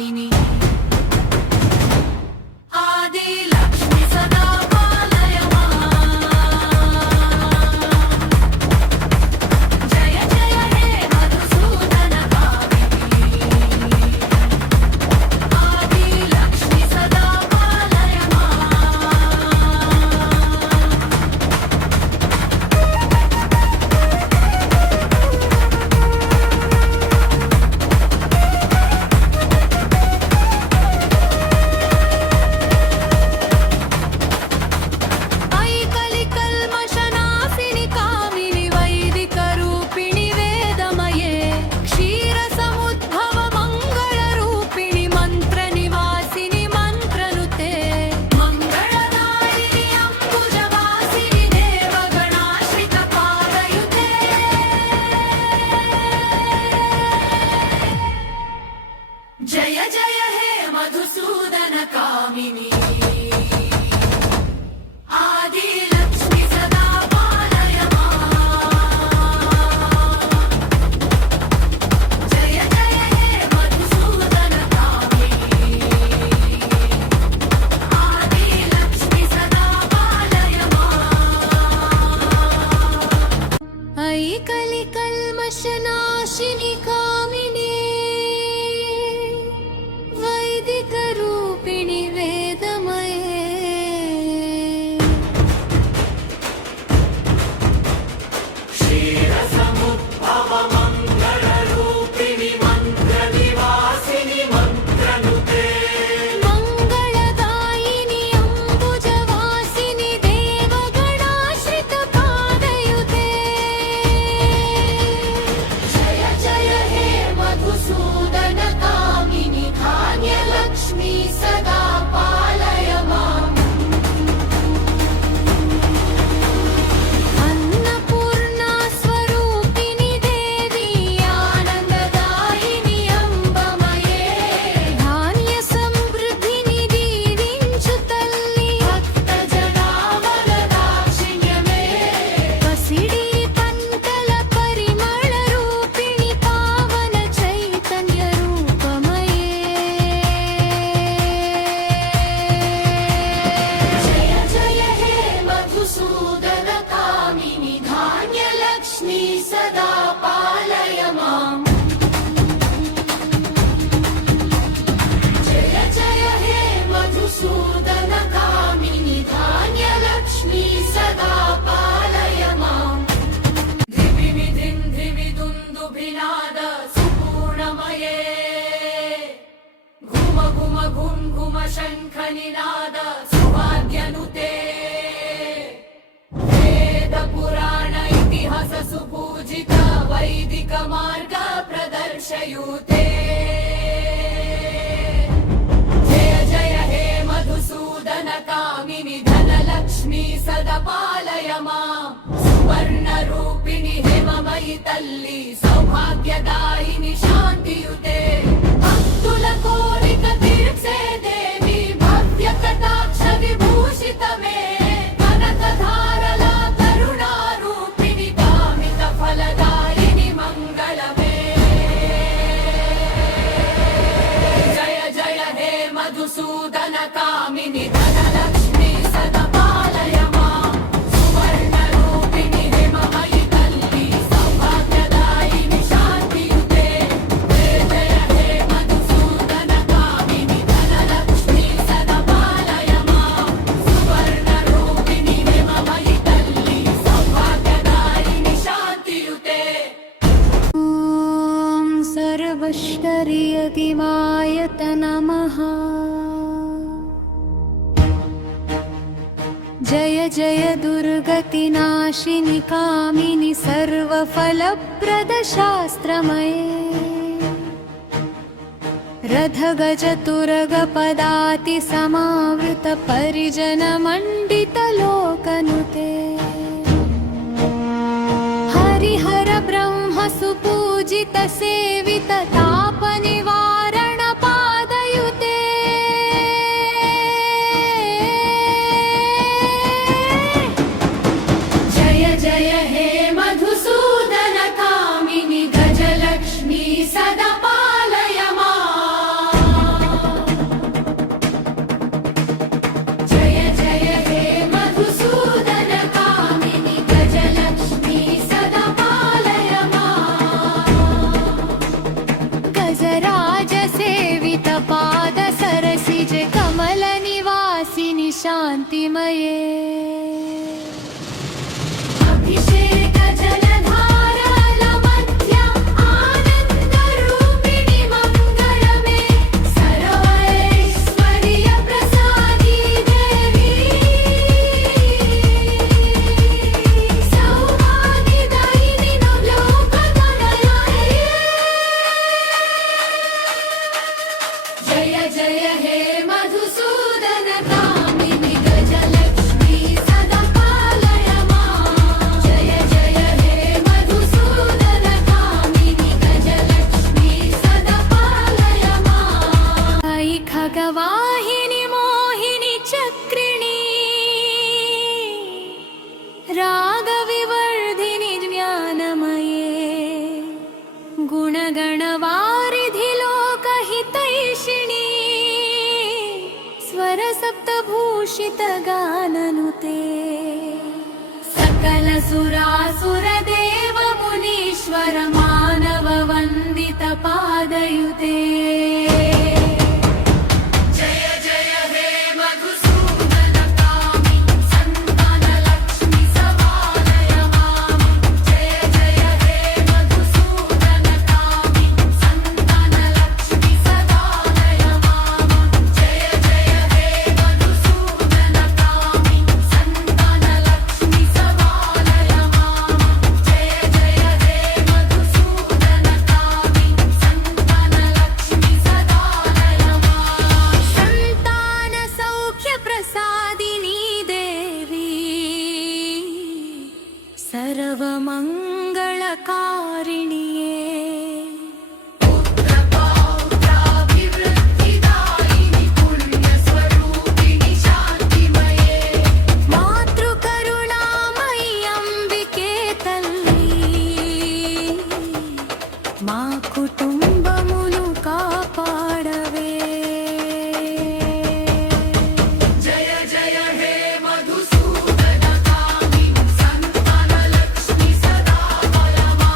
कामिनी आदि लक्ष्मी सदा पालय जय जय हे मधुसूदन कामिनी आदि लक्ष्मी सदा पालय जय जय हे मधुसूदन कामिनी आदि लक्ष्मी सदा पालय जय जय हे मधुसूदन कामिनी आदि लक्ष्मी सदा पालय ऐ कलि कल्मषनाशिनि कामिनी रूपिणी वेदमये क्षीरसमुद्भव मंगल रूपिणी मंत्र निवासिनी मंत्रनुते मंगलदायिनी अंबुजवासिनी देवगणाश्रित पादयुते जय जय हे मधुसूदन कामिनी धान्य लक्ष्मी सदा पालय माम् अन्नपूर्णा स्वरूपिणी देवी आनन्ददायिनी अम्बमये धान्य समृद्धिनि दीविंचु तल्ली भक्तजनावरदाक्षिण्यमे पसिडी पन्तल परिमळ रूपिणि पावन चैतन्य रूपमये जय जय हे मधुसूदन कामिनी धान्य लक्ष्मी सदा पालय माम् जय जय हे मधुसूदन कामिनी धान्य लक्ष्मी सदा पालय माम् धिविधिं धिविदुन्दुभिनाद सुपूर्णमये घुम घुम घुम घुम शङ्खनिनाद सुवाद्यनुते वेद पुराण इतिहास सुपूजित वैदिक मार्ग प्रदर्शयुते जय जय हे मधुसूदन कामिनी धनलक्ष्मी सदा पालय माम् सुवर्ण रूपिणि हेममयि तल्ली सौभाग्यदायिनि शान्तियुते भक्तुल कोरिक तीर्थे देवी भव्य कटाक्ष विभूषित मे कनकधारला करुणा रूपिणि कामित फलदायिनि मङ्गलमे जय जय हे मधुसूदन कामिनि धनलक्ष्मी सदा पालय माम् सुवर्ण रूपिणि हेममयि तल्ली सौभाग्यदायिनि शान्तियुते जय जय हे मधुसूदन कामिनि धनलक्ष्मी सदा पालय माम् सुवर्ण रूपिणि हेममयि तल्ली सौभाग्यदायिनि शान्तियुते ॐ सर्वश्चर्यगिमायत नमः जय जय दुर्गतिनाशिनि कामिनि सर्वफलप्रद शास्त्रमये रथगज तुरग पदाति समावृत परिजन मण्डित लोकनुते हरिहर ब्रह्म सुपूजित सेवित ताप निवारण पादयुते जय जय हे मधुसूदन कामिनि गजलक्ष्मी सदा पालय माम् शान्तिमये अभिषेक जलधारालमध्या आनन्दरूपिणि मङ्गलमे सर्वैश्वर्यप्रसादी देवी सौभाग्यदायिनि लोकतनयाये जय जय हे मधुसूदन कामिनि गजलक्ष्मी सदा पालय मां जय जय हे मधुसूदन कामिनि गजलक्ष्मी सदा पालय मां ऐ खगवाहिनि मोहिनि चक्रिणी रागविवर्धिनि ज्ञानमये गुणगणवारिधि लोकहितैषिणी स्वरसप्तभूषितगाननुते सकलसुरासुरदेव मुनीश्वर मानव वन्दित पादयुते जय जय हे मधुसूदन कामिनि सन्तानलक्ष्मि सवालय मां जय जय हे मधुसूदन कामिनि सन्तानलक्ष्मि सवालय मां जय जय हे मधुसूदन कामिनि सन्तानलक्ष्मि सवालय मां जय जय हे मधुसूदन कामिनि सन्तानलक्ष्मि सदालय मां सन्तान सौख्य प्रसादिनी देवी सर्वमङ्गलकारिण्ये पुत्रपौत्राभिवृद्धिदायिनि पुण्यस्वरूपिणि शान्तिमये मातृकरुणामयि अम्बिके तल्ली మా కుటుంబమును కాపాడవే జయ జయ హే మధుసూదన కామిని సంతానలక్ష్మి సదా బలమా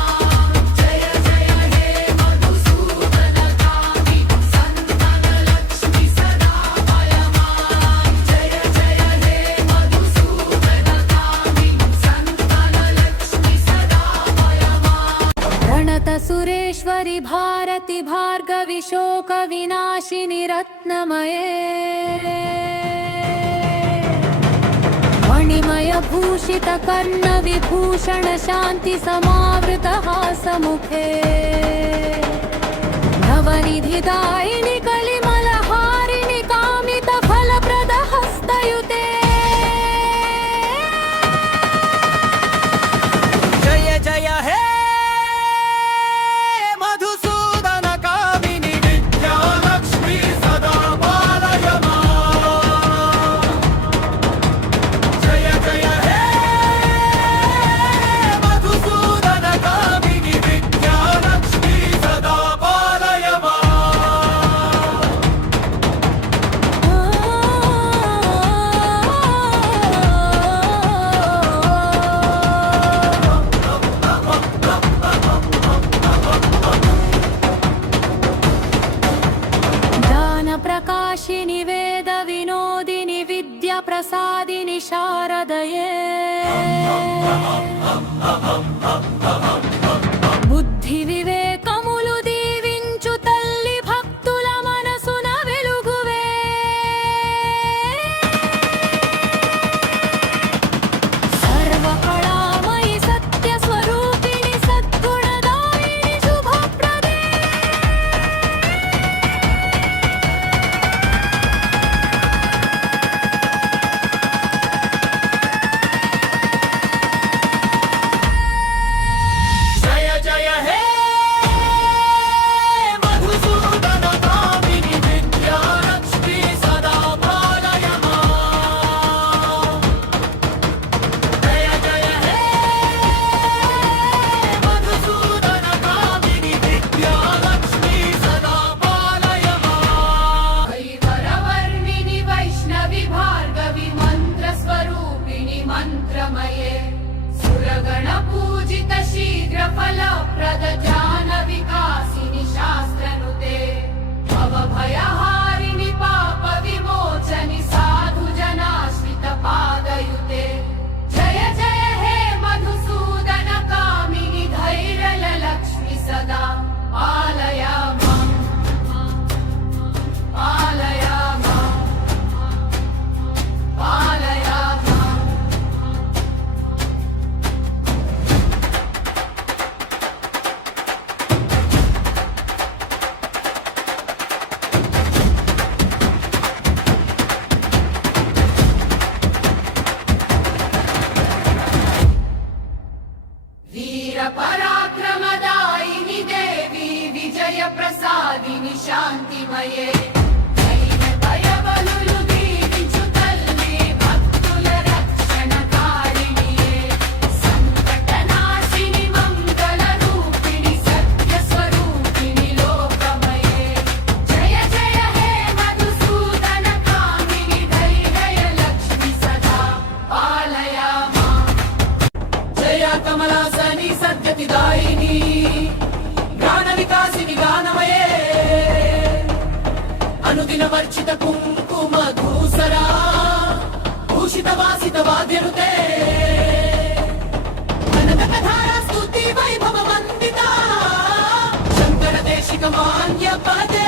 జయ జయ హే మధుసూదన కామిని సంతానలక్ష్మి సదా బలమా జయ జయ హే మధుసూదన కామిని సంతానలక్ష్మి సదా బలమా रणत सुरेश्वरि भारति भार्गवि शोक विनाशिनि रत्नमये मणिमय भूषित कर्ण विभूषण शान्ति समावृत हासमुखे नवनिधिदायिनि कलिमलहारिणि कामित फलप्रद हस्तयुते जय जय हे मधुसूदन कामिनि विद्यालक्ष्मी सदा पालय मां जय जय हे मधुसूदन कामिनि विद्यालक्ष्मी सदा पालय मां ज्ञानप्रकाशिनि वेद विनोदिनि विद्या प्रसादिनि शारदये बुद्धि विवेकमुलु दीविंचु तल्ली भक्तुल मनसुन वेलुगुवे सर्वकलामयि सत्य स्वरूपिणि सद्गुणदायिनि शुभप्रदे जय जय हे मधुसूदन कामिनि विद्यालक्ष्मी सदा पालय मां जय जय हे मधुसूदन कामिनि विद्यालक्ष्मी सदा पालय मां वैवरवर्णिनि वैष्णवि भार्गवि मन्त्रस्वरूपिणि मन्त्रमये सुरगणपूजित शीघ्रफलप्रद जानविकासिनि शास्त्रनुते भवभयहारिणि पापविमोचनि साधुजना सुतवाद्यनुते कनकधारा स्तुति वैभव वन्दिता शङ्कर देशिक मान्य पदे